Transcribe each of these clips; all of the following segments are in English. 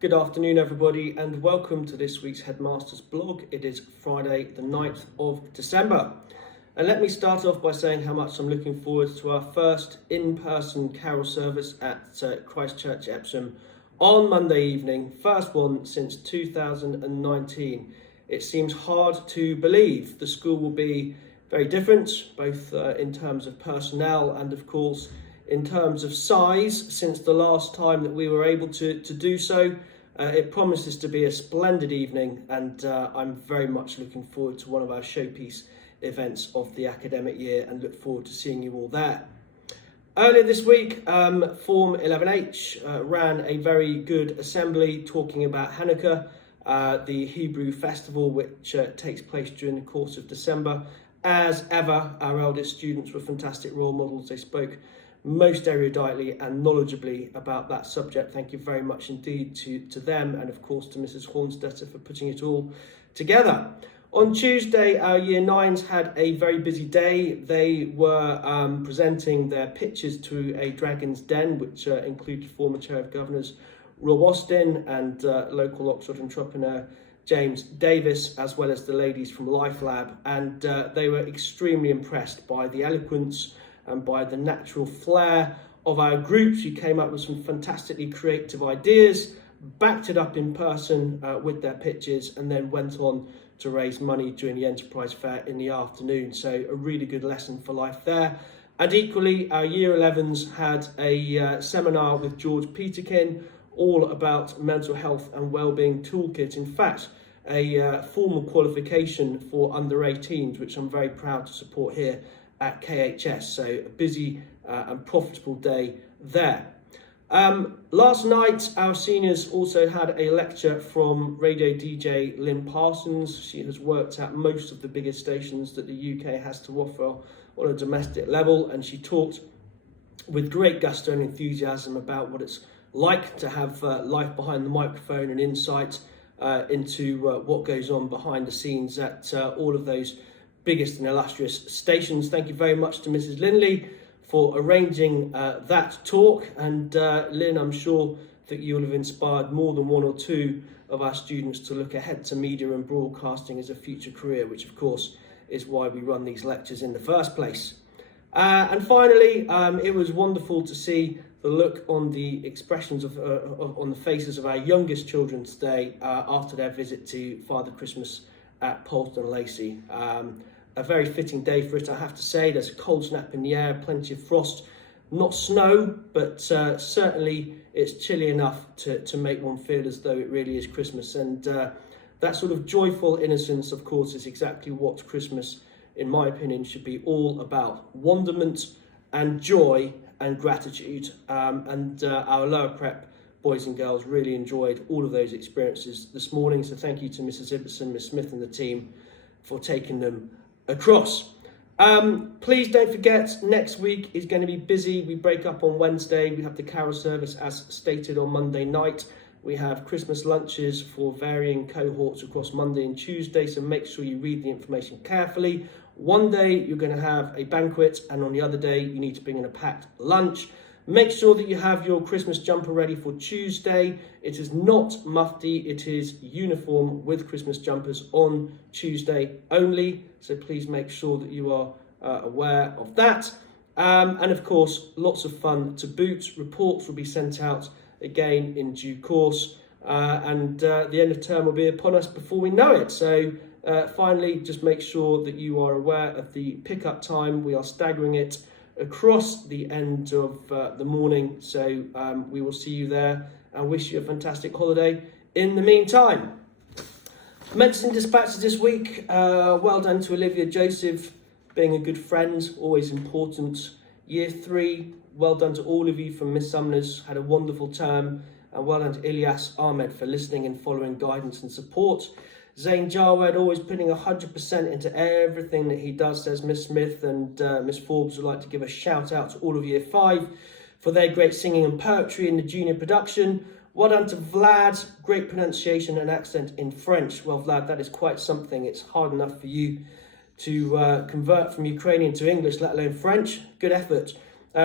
Good afternoon, everybody, and welcome to this week's Headmasters blog. It is Friday, the 9th of December. And let me start off by saying how much I'm looking forward to our first in-person carol service at Christ Church Epsom on Monday evening, first one since 2019. It seems hard to believe the school will be very different, both in terms of personnel and, of course, in terms of size since the last time that we were able to do so. It promises to be a splendid evening, and I'm very much looking forward to one of our showpiece events of the academic year and look forward to seeing you all there. Earlier this week, Form 11H ran a very good assembly talking about Hanukkah, the Hebrew festival which takes place during the course of December. As ever, our eldest students were fantastic role models. They spoke most eruditely and knowledgeably about that subject. Thank you very much indeed to them, and of course to Mrs. Hornstetter for putting it all together. On Tuesday, our Year 9s had a very busy day. They were presenting their pitches to a Dragon's Den, which included former Chair of Governors Rob Austin and local Oxford entrepreneur James Davis, as well as the ladies from Life Lab, and they were extremely impressed by the eloquence and by the natural flair of our groups, who came up with some fantastically creative ideas, backed it up in person with their pitches, and then went on to raise money during the Enterprise Fair in the afternoon. So a really good lesson for life there. And equally, our Year 11s had a seminar with George Peterkin, all about mental health and wellbeing toolkit. In fact, a formal qualification for under 18s, which I'm very proud to support here at KHS. So a busy and profitable day there. Last night, our seniors also had a lecture from radio DJ Lynn Parsons. She has worked at most of the biggest stations that the UK has to offer on a domestic level, and she talked with great gusto and enthusiasm about what it's like to have life behind the microphone and insight into what goes on behind the scenes at all of those biggest and illustrious stations. Thank you very much to Mrs. Linley for arranging that talk, and Lynn, I'm sure that you will have inspired more than one or two of our students to look ahead to media and broadcasting as a future career, which of course is why we run these lectures in the first place. And finally, it was wonderful to see the look on the expressions on the faces of our youngest children today after their visit to Father Christmas at Poleston Lacey. A very fitting day for it, I have to say. There's a cold snap in the air, plenty of frost, not snow, but certainly it's chilly enough to make one feel as though it really is Christmas. And that sort of joyful innocence, of course, is exactly what Christmas, in my opinion, should be all about. Wonderment and joy and gratitude. And our lower prep boys and girls really enjoyed all of those experiences this morning. So thank you to Mrs. Ibbotson, Miss Smith and the team for taking them across. Please don't forget, next week is going to be busy. We break up on Wednesday. We have the carol service as stated on Monday night. We have Christmas lunches for varying cohorts across Monday and Tuesday, so make sure you read the information carefully. One day you're going to have a banquet, and on the other day you need to bring in a packed lunch. Make sure that you have your Christmas jumper ready for Tuesday. It is not mufti, it is uniform with Christmas jumpers on Tuesday only. So please make sure that you are aware of that. And of course, lots of fun to boot. Reports will be sent out again in due course. And the end of term will be upon us before we know it. So finally, just make sure that you are aware of the pickup time. We are staggering it across the end of the morning, so we will see you there and wish you a fantastic holiday in the meantime. Medicine dispatches this week. Well done to Olivia Joseph, being a good friend, always important. Year 3, well done to all of you from Miss Sumners, had a wonderful term, and well done to Ilyas Ahmed for listening and following guidance and support. Zain Jawed always putting 100% into everything that he does, says Miss Smith, and Miss Forbes would like to give a shout out to all of Year 5 for their great singing and poetry in the junior production. Well done to Vlad, great pronunciation and accent in French. Well, Vlad, that is quite something. It's hard enough for you to convert from Ukrainian to English, let alone French. Good effort.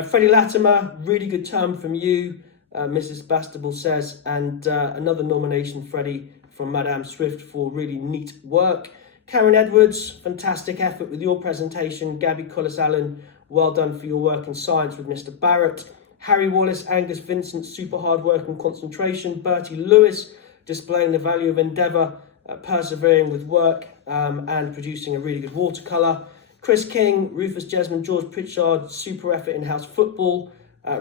Freddie Latimer, really good term from you. Mrs. Bastable says, and another nomination, Freddie, from Madame Swift for really neat work. Karen Edwards, fantastic effort with your presentation. Gabby Collis-Allen, well done for your work in science with Mr. Barrett. Harry Wallace, Angus Vincent, super hard work and concentration. Bertie Lewis, displaying the value of endeavour, persevering with work and producing a really good watercolour. Chris King, Rufus Jesmond, George Pritchard, super effort in house football.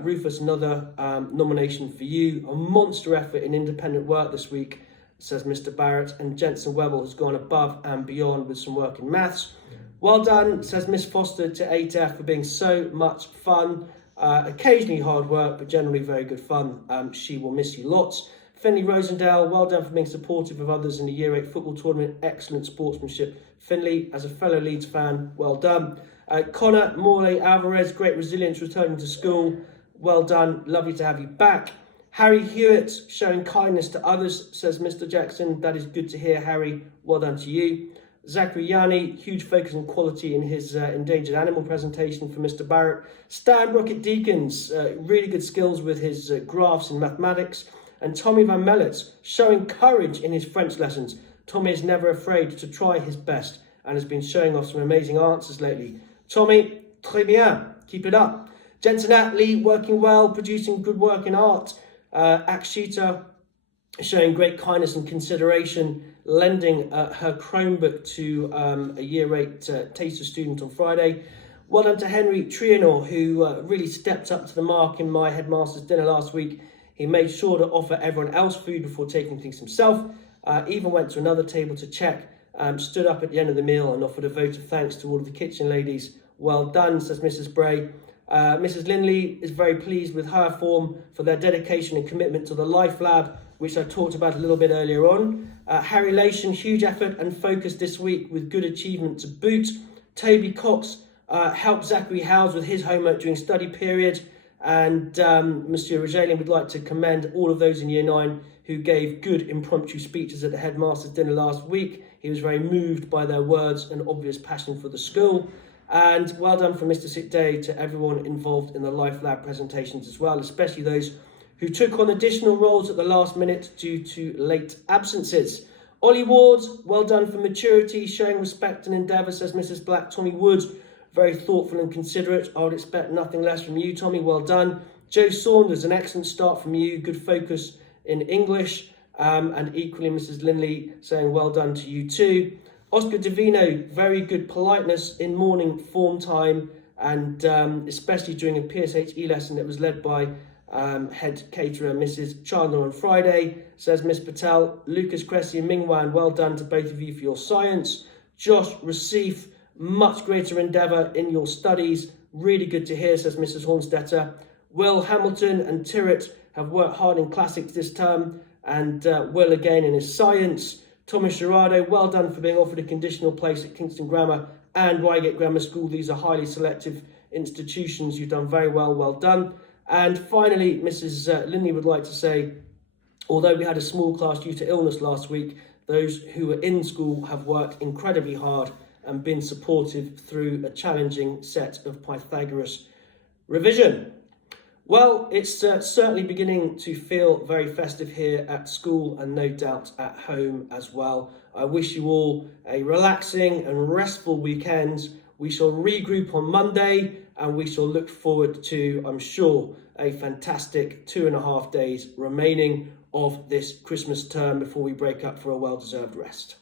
Rufus, another nomination for you. A monster effort in independent work this week, says Mr. Barrett. And Jensen Webble has gone above and beyond with some work in maths. Well done, says Miss Foster to 8F, for being so much fun. Occasionally hard work, but generally very good fun. She will miss you lots. Finley Rosendale, well done for being supportive of others in the Year 8 football tournament. Excellent sportsmanship. Finley, as a fellow Leeds fan, well done. Connor Morley Alvarez, great resilience returning to school. Well done. Lovely to have you back. Harry Hewitt, showing kindness to others, says Mr. Jackson. That is good to hear, Harry. Well done to you. Zachary Yanni, huge focus on quality in his endangered animal presentation for Mr. Barrett. Stan Rocket Deakins, really good skills with his graphs and mathematics. And Tommy Van Mellet, showing courage in his French lessons. Tommy is never afraid to try his best and has been showing off some amazing answers lately. Tommy, très bien, keep it up. Jensen Attlee, working well, producing good work in art. Akshita, showing great kindness and consideration, lending her Chromebook to a Year 8 taster student on Friday. Well done to Henry Trianor, who really stepped up to the mark in my headmaster's dinner last week. He made sure to offer everyone else food before taking things himself. Even went to another table to check, stood up at the end of the meal and offered a vote of thanks to all of the kitchen ladies. Well done, says Mrs. Bray. Mrs. Linley is very pleased with her form for their dedication and commitment to the Life Lab, which I talked about a little bit earlier on. Harry Lation, huge effort and focus this week with good achievement to boot. Toby Cox helped Zachary Howes with his homework during study period. And Monsieur Rogelien would like to commend all of those in Year 9 who gave good impromptu speeches at the headmaster's dinner last week. He was very moved by their words and obvious passion for the school. And well done from Mr. Sick Day to everyone involved in the Life Lab presentations as well, especially those who took on additional roles at the last minute due to late absences. Ollie Ward, well done for maturity, showing respect and endeavour, says Mrs. Black. Tommy Wood, very thoughtful and considerate. I would expect nothing less from you, Tommy. Well done. Joe Saunders, an excellent start from you. Good focus in English. And equally, Mrs. Linley saying well done to you too. Oscar Divino, very good politeness in morning form time, and especially during a PSHE lesson that was led by head caterer Mrs. Chandler on Friday, says Miss Patel. Lucas Cressy and Mingwan, well done to both of you for your science. Josh Receive, much greater endeavour in your studies. Really good to hear, says Mrs. Hornstetter. Will Hamilton and Tirrett have worked hard in classics this term, and Will again in his science. Thomas Gerardo, well done for being offered a conditional place at Kingston Grammar and Reigate Grammar School. These are highly selective institutions. You've done very well. Well done. And finally, Mrs. Linley would like to say, although we had a small class due to illness last week, those who were in school have worked incredibly hard and been supportive through a challenging set of Pythagoras revision. Well, it's certainly beginning to feel very festive here at school and no doubt at home as well. I wish you all a relaxing and restful weekend. We shall regroup on Monday and we shall look forward to, I'm sure, a fantastic 2.5 days remaining of this Christmas term before we break up for a well-deserved rest.